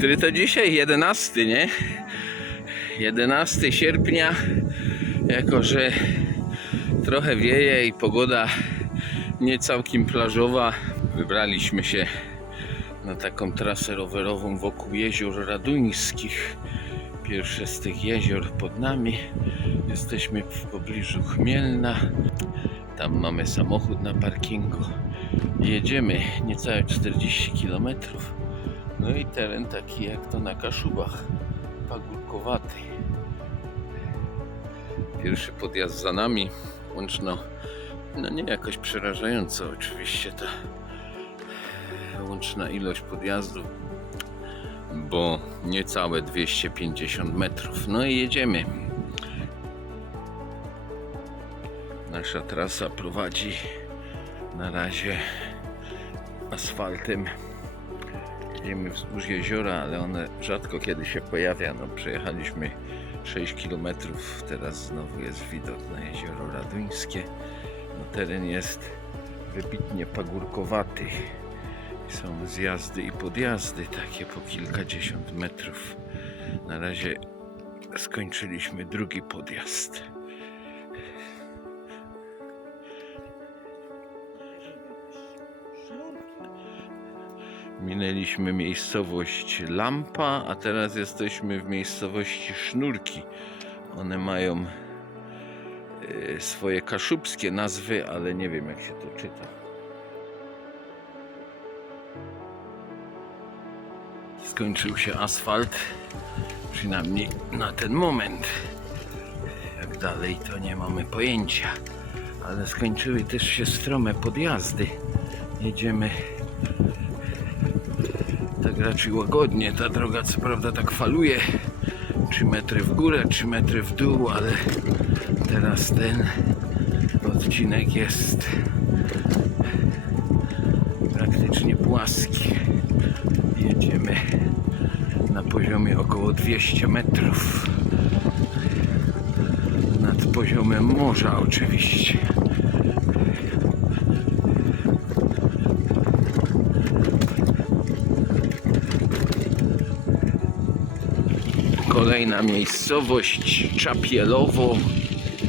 Który to dzisiaj? 11, nie? 11 sierpnia. Jako, że trochę wieje i pogoda nie całkiem plażowa, wybraliśmy się na taką trasę rowerową wokół jezior raduńskich. Pierwsze z tych jezior pod nami. Jesteśmy w pobliżu Chmielna. Tam mamy samochód na parkingu. Jedziemy niecałe 40 km. No i teren taki jak to na Kaszubach. Pagórkowaty. Pierwszy podjazd za nami. Łączno, no nie jakoś przerażająco oczywiście ta łączna ilość podjazdów, bo niecałe 250 metrów. No i jedziemy. Nasza trasa prowadzi na razie asfaltem. Jedziemy wzdłuż jeziora, ale one rzadko kiedy się pojawia. No, przejechaliśmy 6 km, teraz znowu jest widok na jezioro Raduńskie. No, teren jest wybitnie pagórkowaty. Są zjazdy i podjazdy, takie po kilkadziesiąt metrów. Na razie skończyliśmy drugi podjazd. Minęliśmy miejscowość Lampa, a teraz jesteśmy w miejscowości Sznurki. One mają e, swoje kaszubskie nazwy, ale nie wiem jak się to czyta. Skończył się asfalt, przynajmniej na ten moment. Jak dalej to nie mamy pojęcia, ale skończyły też się strome podjazdy. Jedziemy raczej łagodnie. Ta droga co prawda tak faluje 3 metry w górę, 3 metry w dół, ale teraz ten odcinek jest praktycznie płaski. Jedziemy na poziomie około 200 metrów nad poziomem morza oczywiście. Kolejna miejscowość Czapielowo,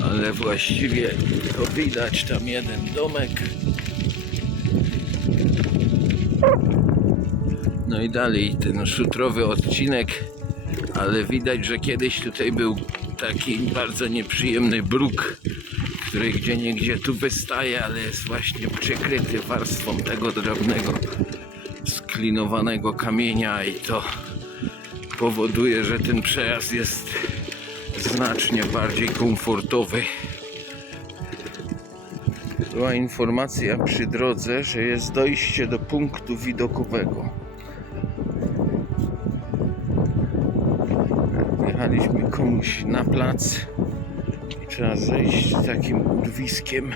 ale właściwie to widać tam jeden domek. No i dalej ten szutrowy odcinek, ale widać, że kiedyś tutaj był taki bardzo nieprzyjemny bruk, który gdzie niegdzie tu wystaje, ale jest właśnie przykryty warstwą tego drobnego sklinowanego kamienia i to powoduje, że ten przejazd jest znacznie bardziej komfortowy. Była informacja przy drodze, że jest dojście do punktu widokowego. Jechaliśmy komuś na plac trzeba zejść takim urwiskiem.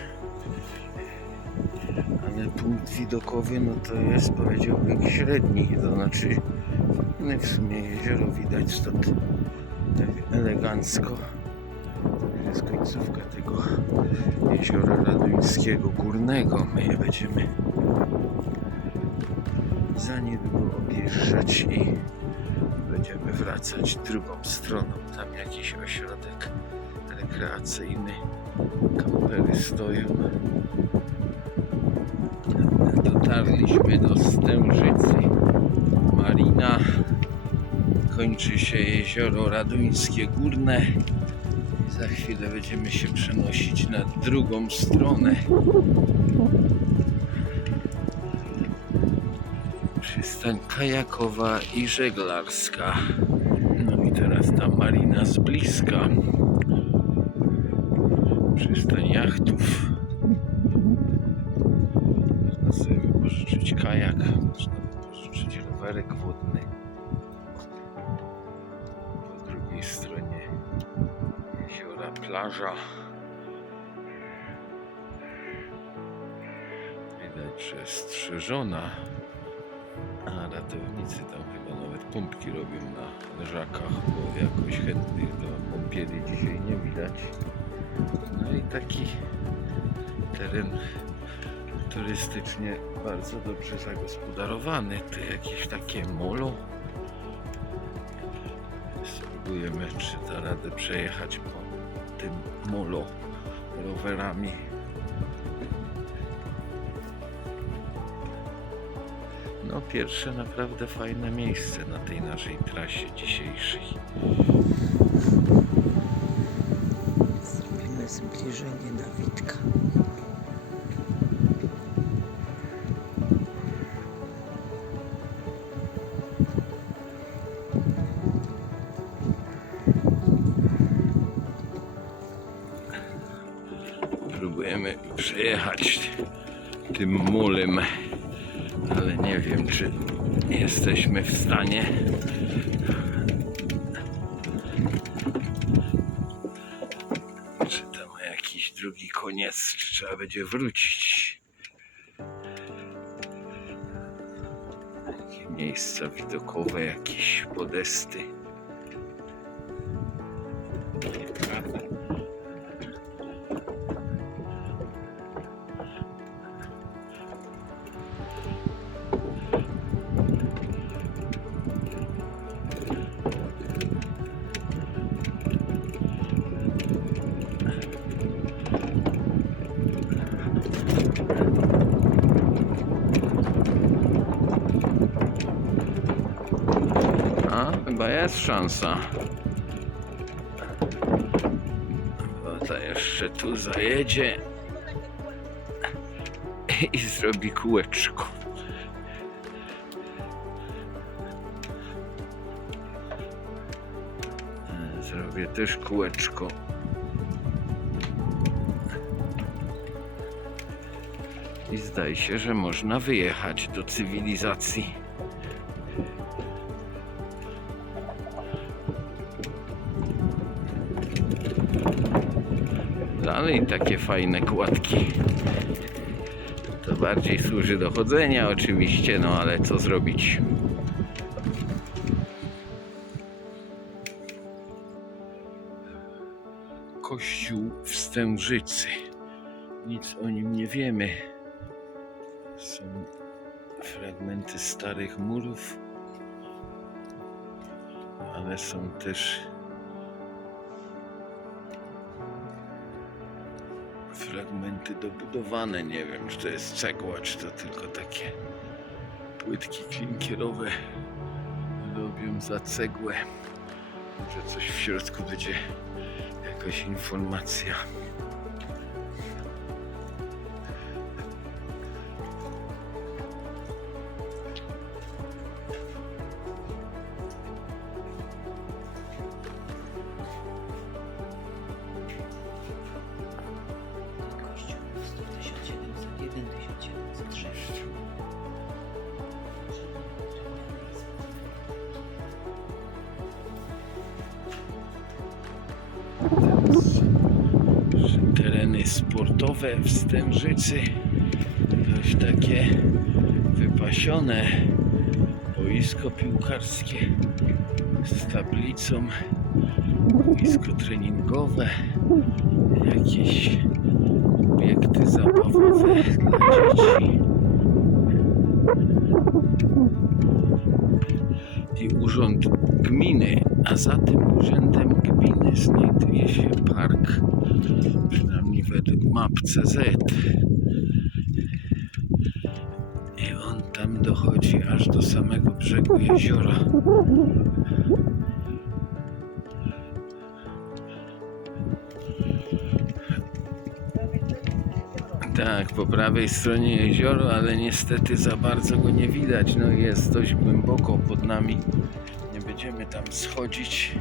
Ale punkt widokowy no to jest powiedziałbym średni, to znaczy no w sumie jezioro widać stąd tak elegancko. To jest końcówka tego jeziora raduńskiego górnego. My je będziemy za niedługo objeżdżać i będziemy wracać drugą stroną. Tam jakiś ośrodek rekreacyjny. Kampery stoją. Dotarliśmy do Stężycy. Marina. Kończy się jezioro Raduńskie Górne. Za chwilę będziemy się przenosić na drugą stronę. Przystań kajakowa i żeglarska. No i teraz ta marina z bliska. Przystań jachtów. Plaża. Widać, że strzeżona. A ratownicy tam chyba nawet pompki robią na leżakach, bo jakoś chętnych do pompiery dzisiaj nie widać. No i taki teren turystycznie bardzo dobrze zagospodarowany. Tu jakieś takie molo Spróbujemy, czy da radę przejechać tym molo rowerami. No, pierwsze naprawdę fajne miejsce na tej naszej trasie dzisiejszej. Zrobimy zbliżenie na Witka. Tym mulem, ale nie wiem, czy jesteśmy w stanie. Czy tam ma jakiś drugi koniec, czy trzeba będzie wrócić? Miejsca widokowe, jakieś podesty. Jest szansa. Chyba to jeszcze tu zajedzie i zrobi kółeczko. Zrobię też kółeczko. I zdaje się, że można wyjechać do cywilizacji. Dalej takie fajne kładki. To bardziej służy do chodzenia oczywiście, no ale co zrobić? Kościół w Stężycy. Nic o nim nie wiemy. Są fragmenty starych murów, ale są też fragmenty dobudowane. Nie wiem, czy to jest cegła, czy to tylko takie płytki klinkierowe robią za cegłę. Może coś w środku będzie, jakaś informacja. Tereny sportowe w Stężycy takie wypasione boisko piłkarskie z tablicą boisko treningowe jakieś obiekty zabawowe dla dzieci. I urząd gminy, a za tym urzędem gminy znajduje się według map CZ. I on tam dochodzi aż do samego brzegu jeziora. Tak, po prawej stronie jezioro, ale niestety za bardzo go nie widać. No jest dość głęboko pod nami. Nie będziemy tam schodzić.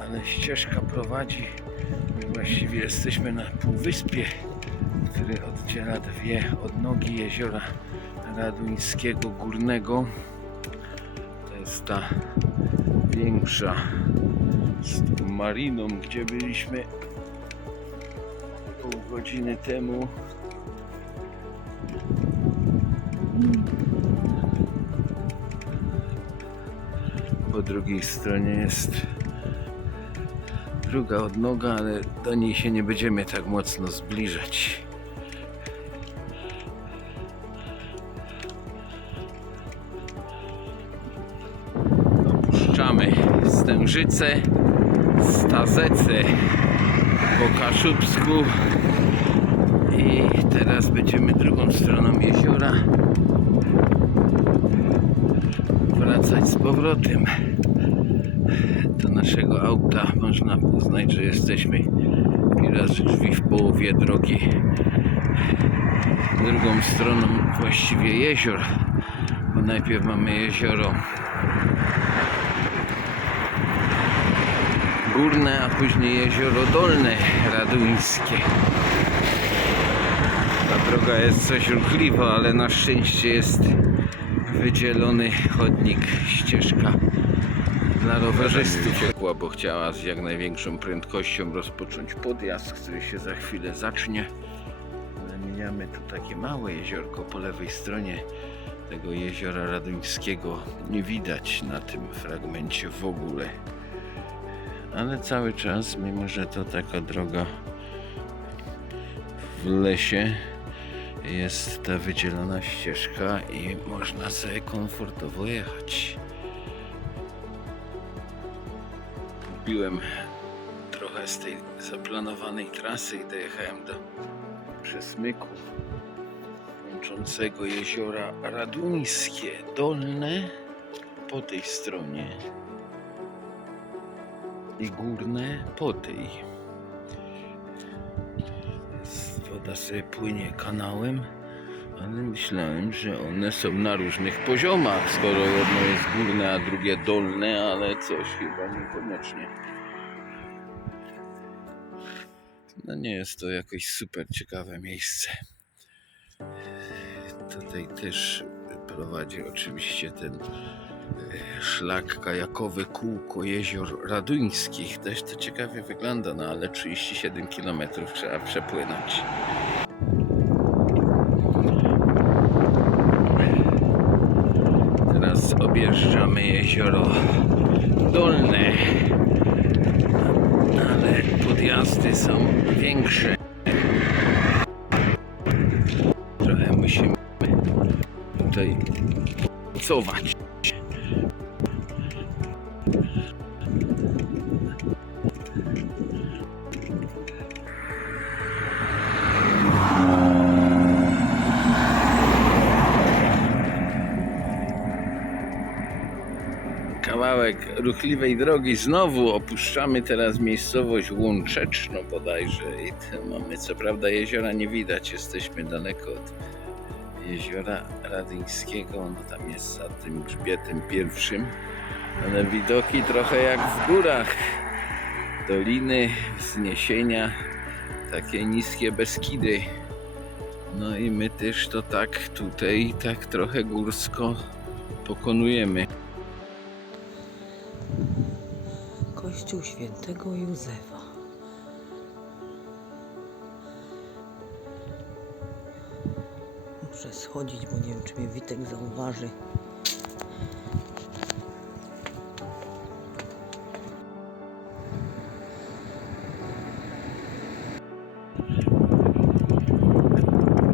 Ale ścieżka prowadzi. Właściwie jesteśmy na półwyspie, który oddziela dwie odnogi jeziora Raduńskiego Górnego. To jest ta większa z tą mariną, gdzie byliśmy pół godziny temu. Po drugiej stronie jest druga odnoga, ale do niej się nie będziemy tak mocno zbliżać. Opuszczamy Stężyce, Stazece po Kaszubsku i teraz będziemy drugą stroną jeziora wracać z powrotem do naszego auta. Można uznać, że jesteśmy raz drzwi w połowie drogi. Drugą stroną właściwie jezior bo najpierw mamy jezioro górne, a później jezioro dolne raduńskie. Ta droga jest coś ruchliwa, ale na szczęście jest wydzielony chodnik, ścieżka dla rowerzystów. Uciekła, bo chciała z jak największą prędkością rozpocząć podjazd, który się za chwilę zacznie. Ale mijamy tu takie małe jeziorko po lewej stronie tego jeziora Raduńskiego. Nie widać na tym fragmencie w ogóle. Ale cały czas, mimo że to taka droga w lesie, jest ta wydzielona ścieżka i można sobie komfortowo jechać. Biłem trochę z tej zaplanowanej trasy i dojechałem do przesmyku łączącego jeziora Raduńskie Dolne po tej stronie i górne po tej. Woda sobie płynie kanałem, ale myślałem, że one są na różnych poziomach, skoro jedno jest górne, a drugie dolne, ale coś chyba niekoniecznie. No nie jest to jakoś super ciekawe miejsce. Tutaj też prowadzi oczywiście ten e, szlak kajakowy kółko jezior raduńskich. Też to ciekawie wygląda, no ale 37 km trzeba przepłynąć. Teraz objeżdżamy jezioro dolne, ale podjazdy są większe. Trochę musimy tutaj cować. Kawałek ruchliwej drogi znowu opuszczamy teraz miejscowość Łączeczno bodajże i mamy co prawda jeziora nie widać, jesteśmy daleko od jeziora Radyńskiego, no tam jest za tym grzbietem pierwszym, ale widoki trochę jak w górach, doliny, wzniesienia, takie niskie Beskidy. No i my też to tak tutaj, tak trochę górsko pokonujemy. Kościół świętego Józefa. Muszę schodzić, bo nie wiem, czy mnie Witek zauważy.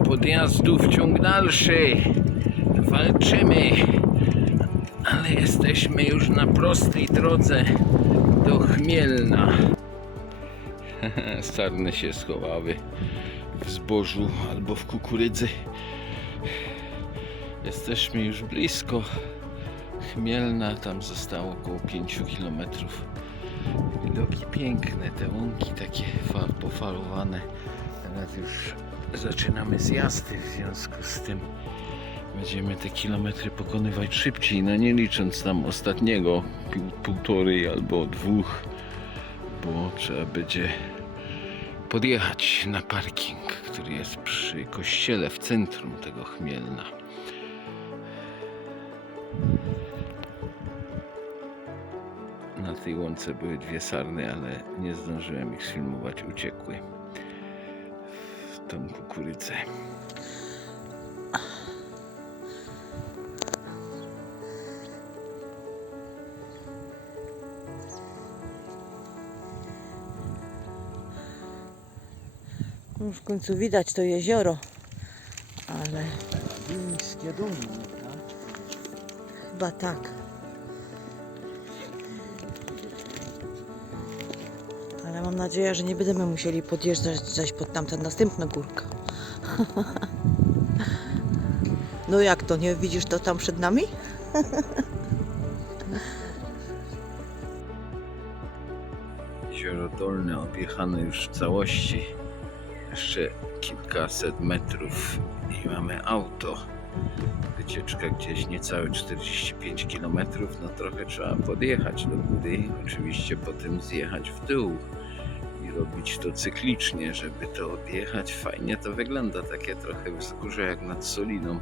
podjazdów ciąg dalszy. Walczymy, ale jesteśmy już na prostej drodze do Chmielna. Sarny się schowały w zbożu albo w kukurydzy. Jesteśmy już blisko Chmielna, tam zostało około 5 km. Widoki piękne, te łąki takie fa- pofalowane. Teraz już zaczynamy zjazdy, w związku z tym będziemy te kilometry pokonywać szybciej, no nie licząc tam ostatniego, pół, półtorej albo dwóch, bo trzeba będzie podjechać na parking, który jest przy kościele w centrum tego Chmielna. Na tej łące były dwie sarny, ale nie zdążyłem ich sfilmować, uciekły w tą kukurydzę. Już w końcu widać to jezioro, ale Wińskie Doliny, tak? chyba tak. Ale mam nadzieję, że nie będziemy musieli podjeżdżać zaś pod tamten następna górka. No jak to, nie widzisz to tam przed nami? Jezioro Dolne objechane już w całości. Jeszcze kilkaset metrów i mamy auto. Wycieczka gdzieś niecałe 45 km, no trochę trzeba podjechać do góry, oczywiście potem zjechać w dół i robić to cyklicznie, żeby to objechać. Fajnie to wygląda, takie trochę wzgórze jak nad Soliną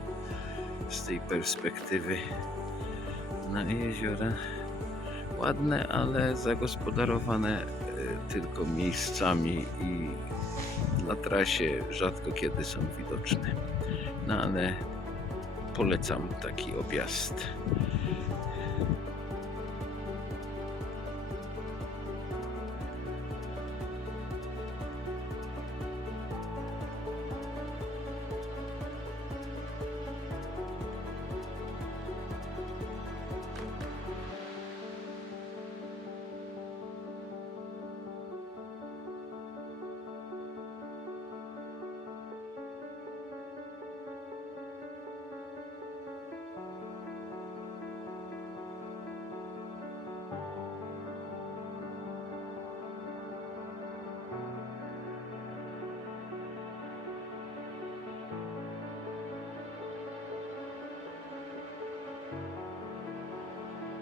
z tej perspektywy na jeziora. Ładne, ale zagospodarowane e, tylko miejscami i na trasie rzadko kiedy są widoczne. No ale polecam taki objazd.